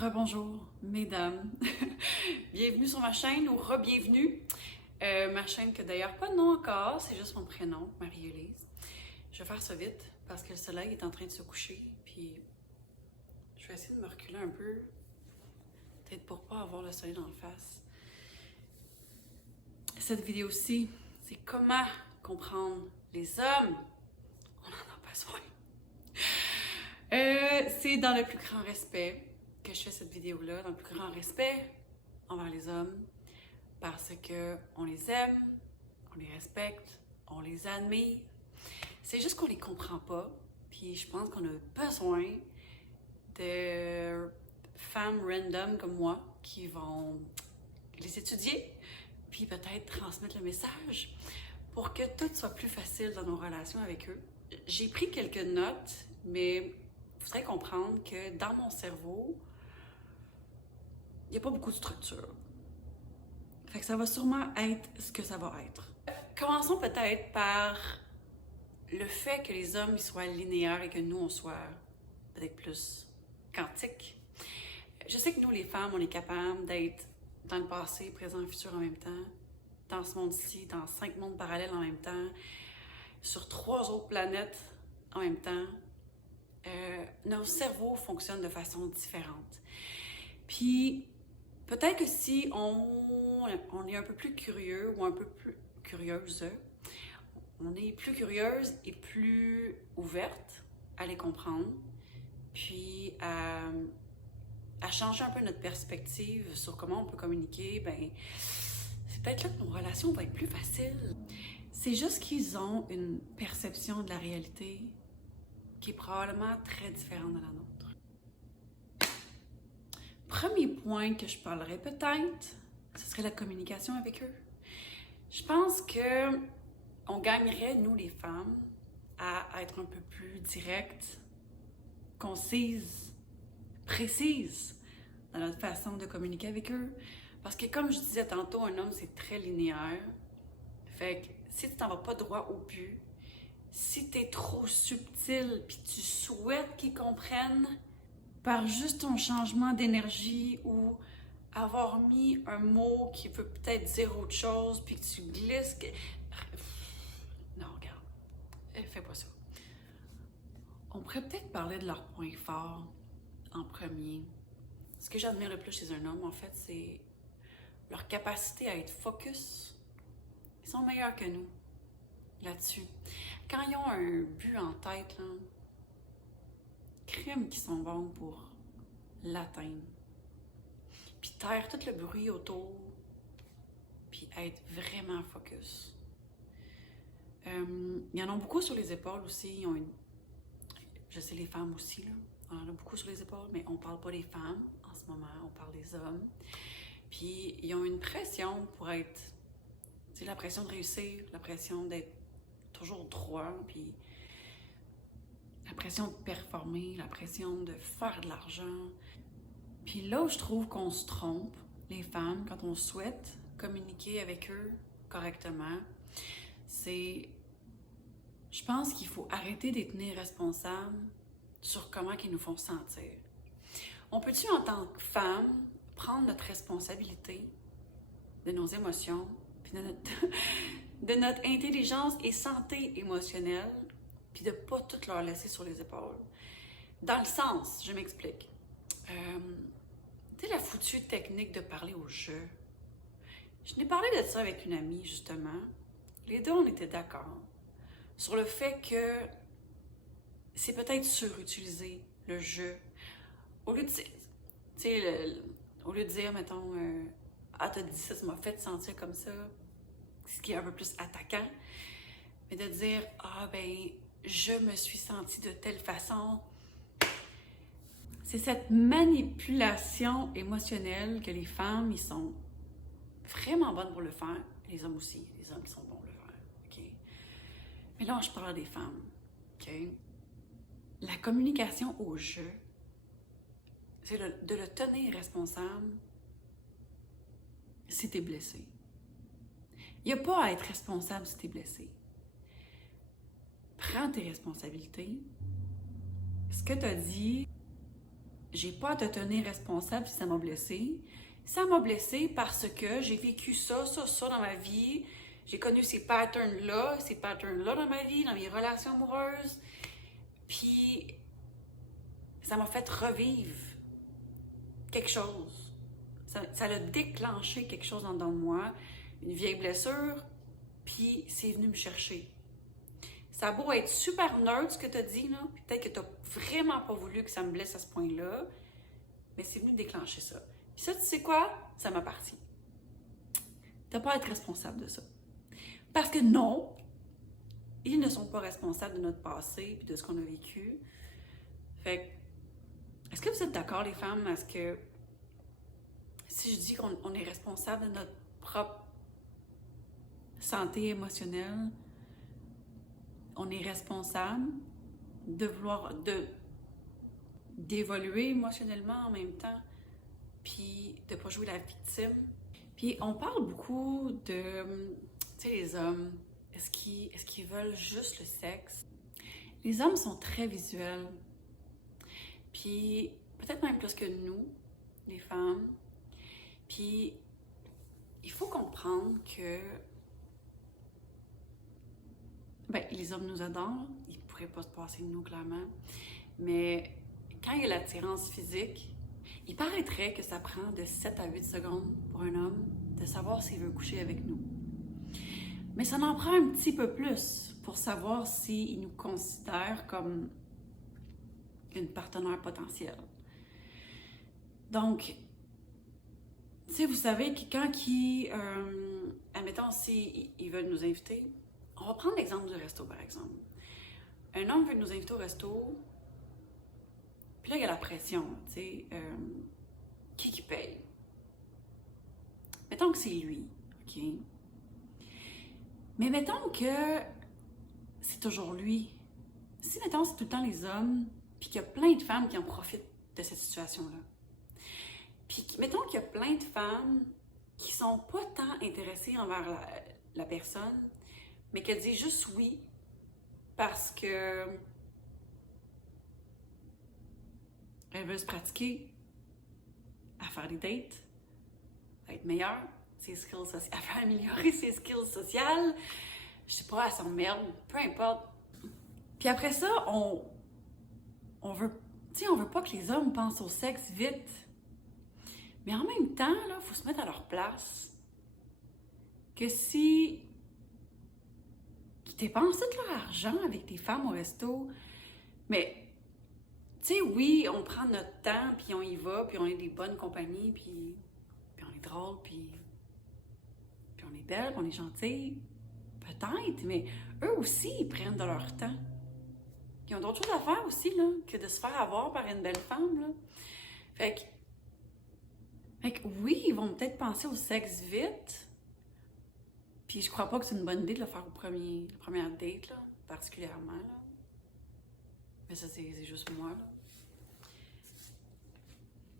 Rebonjour, mesdames. Bienvenue sur ma chaîne ou re-bienvenue. Ma chaîne que d'ailleurs pas de nom encore, c'est juste mon prénom, Marie-Élise. Je vais faire ça vite parce que le soleil est en train de se coucher, puis je vais essayer de me reculer un peu, peut-être pour pas avoir le soleil dans la face. Cette vidéo-ci, c'est comment comprendre les hommes. On en a besoin. C'est dans le plus grand respect que je fais cette vidéo-là, dans le plus grand respect envers les hommes, parce que on les aime, on les respecte, on les admire. C'est juste qu'on les comprend pas, puis je pense qu'on a besoin de femmes random comme moi qui vont les étudier, puis peut-être transmettre le message pour que tout soit plus facile dans nos relations avec eux. J'ai pris quelques notes, mais il faudrait comprendre que dans mon cerveau, il n'y a pas beaucoup de structure. Fait que ça va sûrement être ce que ça va être. Commençons peut-être par le fait que les hommes ils soient linéaires et que nous, on soit peut-être plus quantiques. Je sais que nous, les femmes, on est capable d'être dans le passé, présent, futur en même temps, dans ce monde-ci, dans 5 mondes parallèles en même temps, sur 3 autres planètes en même temps. Nos cerveaux fonctionnent de façon différente. Puis, peut-être que si on est un peu plus curieux ou un peu plus curieuse, on est plus curieuse et plus ouverte à les comprendre, puis à changer un peu notre perspective sur comment on peut communiquer, ben c'est peut-être là que nos relations vont être plus faciles. C'est juste qu'ils ont une perception de la réalité qui est probablement très différente de la nôtre. Premier point que je parlerais peut-être, ce serait la communication avec eux. Je pense que on gagnerait, nous les femmes, à être un peu plus directes, concises, précises dans notre façon de communiquer avec eux. Parce que comme je disais tantôt, un homme c'est très linéaire. Fait que si tu t'en vas pas droit au but, si t'es trop subtil puis tu souhaites qu'ils comprennent par juste ton changement d'énergie ou avoir mis un mot qui veut peut-être dire autre chose puis que tu glisses... Non, regarde, fais pas ça. On pourrait peut-être parler de leurs points forts en premier. Ce que j'admire le plus chez un homme, en fait, c'est leur capacité à être focus. Ils sont meilleurs que nous là-dessus. Quand ils ont un but en tête, là, crime qu'ils sont bons pour l'atteindre. Puis taire tout le bruit autour, puis être vraiment focus. Il y en a beaucoup sur les épaules aussi. Ils ont je sais les femmes aussi, là. On en a beaucoup sur les épaules, mais on parle pas des femmes en ce moment, on parle des hommes. Puis ils ont une pression pour être... Tu sais, la pression de réussir, la pression d'être toujours droit, puis la pression de performer, la pression de faire de l'argent. Puis là où je trouve qu'on se trompe, les femmes, quand on souhaite communiquer avec eux correctement, c'est... Je pense qu'il faut arrêter d'être responsables sur comment ils nous font sentir. On peut-tu, en tant que femme, prendre notre responsabilité de nos émotions, puis de notre intelligence et santé émotionnelle, puis de pas tout leur laisser sur les épaules? Dans le sens, je m'explique. Tu sais, la foutue technique de parler au jeu. Je n'ai parlé de ça avec une amie, justement. Les deux, on était d'accord sur le fait que c'est peut-être surutilisé, le jeu. Au lieu de, tu sais, au lieu de dire, mettons, ah, t'as dit ça, ça m'a fait sentir comme ça, ce qui est un peu plus attaquant, mais de dire, ah, ben, je me suis sentie de telle façon. C'est cette manipulation émotionnelle que les femmes, ils sont vraiment bonnes pour le faire. Les hommes aussi, les hommes qui sont bons pour le faire, OK? Mais là, je parle des femmes, OK? La communication au jeu, c'est de le tenir responsable si t'es blessé. Il n'y a pas à être responsable si t'es blessé. Prends tes responsabilités. Ce que t'as dit, j'ai pas à te tenir responsable si ça m'a blessée. Ça m'a blessée parce que j'ai vécu ça dans ma vie. J'ai connu ces patterns-là dans ma vie, dans mes relations amoureuses. Puis, ça m'a fait revivre quelque chose. Ça a déclenché quelque chose en dedans de moi, une vieille blessure, puis c'est venu me chercher. Ça a beau être super nerd ce que tu as dit, là, puis peut-être que tu n'as vraiment pas voulu que ça me blesse à ce point-là, mais c'est venu déclencher ça. Puis ça, tu sais quoi? Ça m'appartient. Tu n'as pas à être responsable de ça. Parce que non, ils ne sont pas responsables de notre passé et de ce qu'on a vécu. Fait que, est-ce que vous êtes d'accord, les femmes? Est-ce que si je dis qu'on est responsable de notre propre santé émotionnelle, on est responsable de vouloir d'évoluer émotionnellement en même temps, puis de ne pas jouer la victime. Puis on parle beaucoup de, tu sais, les hommes, est-ce qu'ils veulent juste le sexe? Les hommes sont très visuels, puis peut-être même plus que nous, les femmes. Puis il faut comprendre que les hommes nous adorent, ils ne pourraient pas se passer de nous, clairement. Mais quand il y a l'attirance physique, il paraîtrait que ça prend de 7 à 8 secondes pour un homme de savoir s'il veut coucher avec nous. Mais ça en prend un petit peu plus pour savoir s'il nous considère comme une partenaire potentielle. Donc, tu sais, vous savez que quand admettons, s'ils veulent nous inviter, on va prendre l'exemple du resto, par exemple. Un homme veut nous inviter au resto, puis là, il y a la pression, tu sais, qui paye? Mettons que c'est lui, OK? Mais mettons que c'est toujours lui. Si, mettons, c'est tout le temps les hommes, puis qu'il y a plein de femmes qui en profitent de cette situation-là. Puis, mettons qu'il y a plein de femmes qui sont pas tant intéressées envers la personne, mais qu'elle dit juste oui parce que elle veut se pratiquer à faire des dates, à être meilleure, ses skills sociales, à faire améliorer ses skills sociales, je sais pas, elle s'emmerde, peu importe. Puis après ça, on veut, tu sais, on veut pas que les hommes pensent au sexe vite. Mais en même temps, là, il faut se mettre à leur place. Que si ils dépensent tout leur argent avec des femmes au resto, mais, tu sais, oui, on prend notre temps, puis on y va, puis on est des bonnes compagnies, puis on est drôle, puis on est belle, puis on est gentille. Peut-être, mais eux aussi, ils prennent de leur temps. Ils ont d'autres choses à faire aussi, là, que de se faire avoir par une belle femme, là. Fait que oui, ils vont peut-être penser au sexe vite. Puis je crois pas que c'est une bonne idée de le faire la première date, là, particulièrement, là. Mais ça, c'est juste moi, là.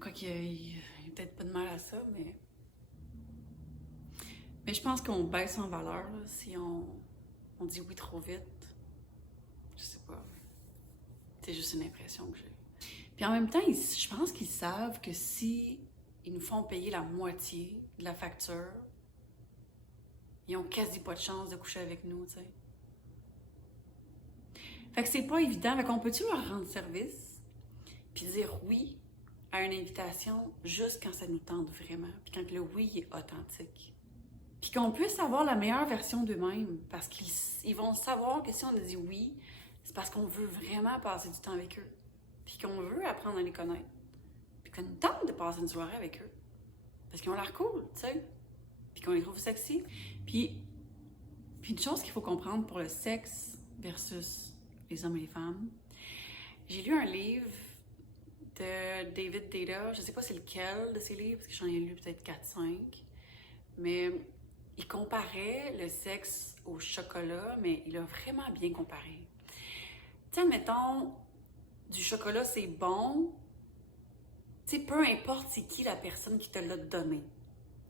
Quoique, il y a peut-être pas de mal à ça, mais je pense qu'on baisse en valeur, là, si on dit oui trop vite. Je sais pas. C'est juste une impression que j'ai. Puis en même temps, je pense qu'ils savent que si ils nous font payer la moitié de la facture, ils ont quasi pas de chance de coucher avec nous, tu sais. Fait que c'est pas évident. Fait qu'on peut-tu leur rendre service, puis dire oui à une invitation juste quand ça nous tente vraiment, puis quand le oui est authentique. Puis qu'on puisse avoir la meilleure version d'eux-mêmes, parce qu'ils vont savoir que si on a dit oui, c'est parce qu'on veut vraiment passer du temps avec eux, puis qu'on veut apprendre à les connaître, puis qu'on nous tente de passer une soirée avec eux, parce qu'ils ont l'air cool, tu sais, puis qu'on les trouve sexy. Puis une chose qu'il faut comprendre pour le sexe versus les hommes et les femmes, j'ai lu un livre de David Deida, je sais pas c'est lequel de ses livres, parce que j'en ai lu peut-être 4-5, mais il comparait le sexe au chocolat, mais il a vraiment bien comparé. Tu sais, admettons, du chocolat c'est bon, tu sais, peu importe c'est qui la personne qui te l'a donné.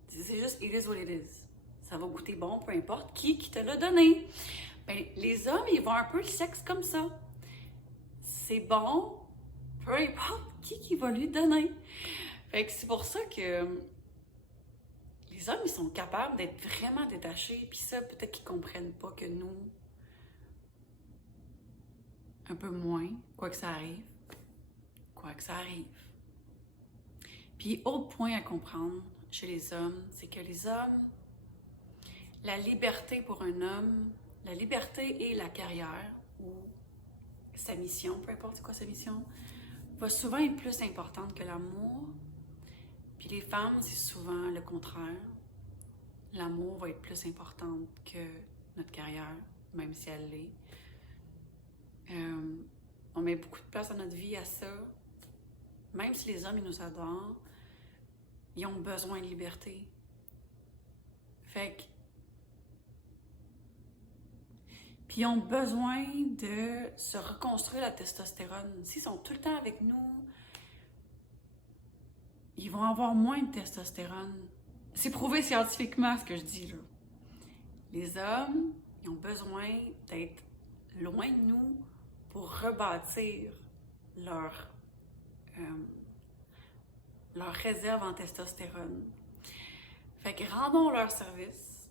C'est juste, it is what it is. Ça va goûter bon, peu importe qui te l'a donné. Ben, les hommes, ils voient un peu le sexe comme ça. C'est bon, peu importe qui va lui donner? Fait que c'est pour ça que les hommes, ils sont capables d'être vraiment détachés, puis ça, peut-être qu'ils comprennent pas que nous, un peu moins, quoi que ça arrive. Quoi que ça arrive. Puis, autre point à comprendre chez les hommes, c'est que les hommes, la liberté pour un homme, la liberté et la carrière, ou sa mission, peu importe c'est quoi sa mission, va souvent être plus importante que l'amour. Puis les femmes, c'est souvent le contraire. L'amour va être plus importante que notre carrière, même si elle l'est. On met beaucoup de place dans notre vie à ça. Même si les hommes, ils nous adorent, ils ont besoin de liberté. Fait que... Puis ils ont besoin de se reconstruire la testostérone. S'ils sont tout le temps avec nous, ils vont avoir moins de testostérone. C'est prouvé scientifiquement ce que je dis là. Les hommes, ils ont besoin d'être loin de nous pour rebâtir leur réserve en testostérone. Fait que rendons leur service,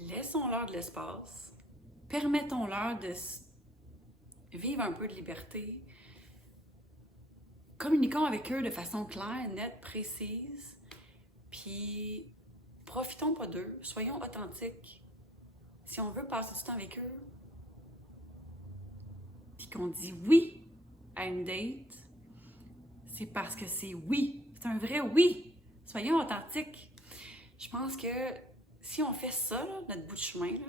laissons-leur de l'espace, permettons-leur de vivre un peu de liberté, communiquons avec eux de façon claire, nette, précise, puis profitons pas d'eux, soyons authentiques. Si on veut passer du temps avec eux, puis qu'on dit oui à une date, c'est parce que c'est oui. C'est un vrai oui. Soyons authentiques. Je pense que si on fait ça, là, notre bout de chemin, là,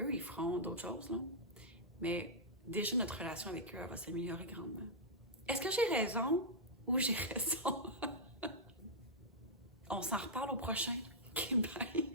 eux, ils feront d'autres choses. Là. Mais déjà, notre relation avec eux, elle va s'améliorer grandement. Est-ce que j'ai raison ou j'ai raison? On s'en reparle au prochain. OK, bye!